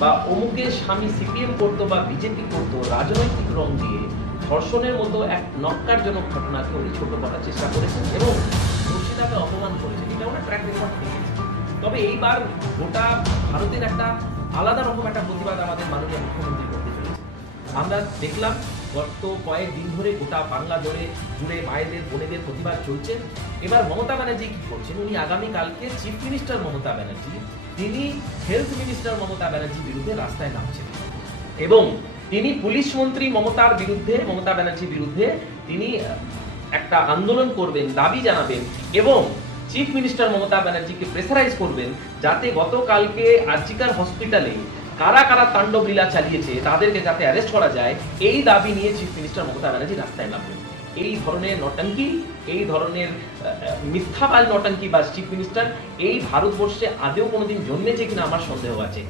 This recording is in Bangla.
বা অমুকের স্বামী সিপিএম করতো বা বিজেপি করতো রাজনৈতিক রং দিয়ে ধর্ষণের মতো এক নক্কারজনক ঘটনাকে উনি ছোট করার চেষ্টা করেছেন এবং ধর্ষিতাকে অপমান করেছেন। এটা ওনার ট্র্যাক রেকর্ড দেখেছে। তবে এইবার গোটা ভারতের একটা আলাদা রকম একটা প্রতিবাদ আমাদের মাননীয় মুখ্যমন্ত্রী করতে চলেছে। আমরা দেখলাম গত কয়েকদিন ধরে গোটা বাংলা জুড়ে মায়েদের বোনেদের প্রতিবাদ চলছে। এবার মমতা ব্যানার্জি কি করছেন, উনি আগামীকালকে চিফ মিনিস্টার মমতা ব্যানার্জি তিনি হেলথ মিনিস্টার মমতা ব্যানার্জির বিরুদ্ধে রাস্তায় নামছেন এবং তিনি পুলিশ মন্ত্রী মমতা ব্যানার্জির বিরুদ্ধে তিনি একটা আন্দোলন করবেন, দাবি জানাবেন এবং চিফ মিনিস্টার মমতা ব্যানার্জিকে প্রেসারাইজ করবেন যাতে গতকালকে আরজিকর হসপিটালে কারা কারা তাণ্ডব লীলা চালিয়েছে তাদেরকে যাতে অ্যারেস্ট করা যায়, এই দাবি নিয়ে চিফ মিনিস্টার মমতা ব্যানার্জি রাস্তায় নামবেন। এই ধরনের নটাঙ্কি, এই ধরনের মিথ্যাবাজ নটাঙ্কি বা চিফ মিনিস্টার এই ভারতবর্ষে আদেও কোনোদিন জন্মেছে কিনা আমার সন্দেহ আছে।